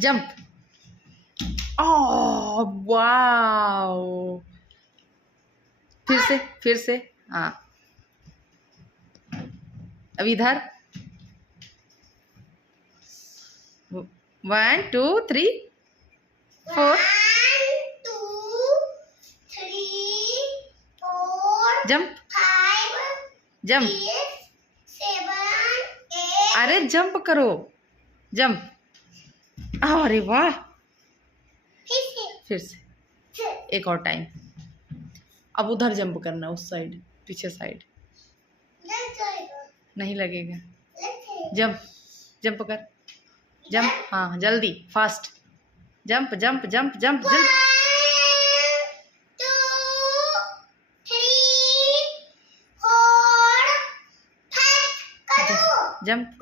Jump. Oh wow. फिर से हाँ। अब इधर 1 2 3 4 जंप जंप। अरे जंप करो, जंप। अरे वाह। फिर से एक और टाइम। अब उधर जंप करना, उस साइड, पीछे साइड। नहीं लगेगा। जंप जंप कर, जंप। हाँ जल्दी, fast. Jump jump jump jump जल्दी। जंप।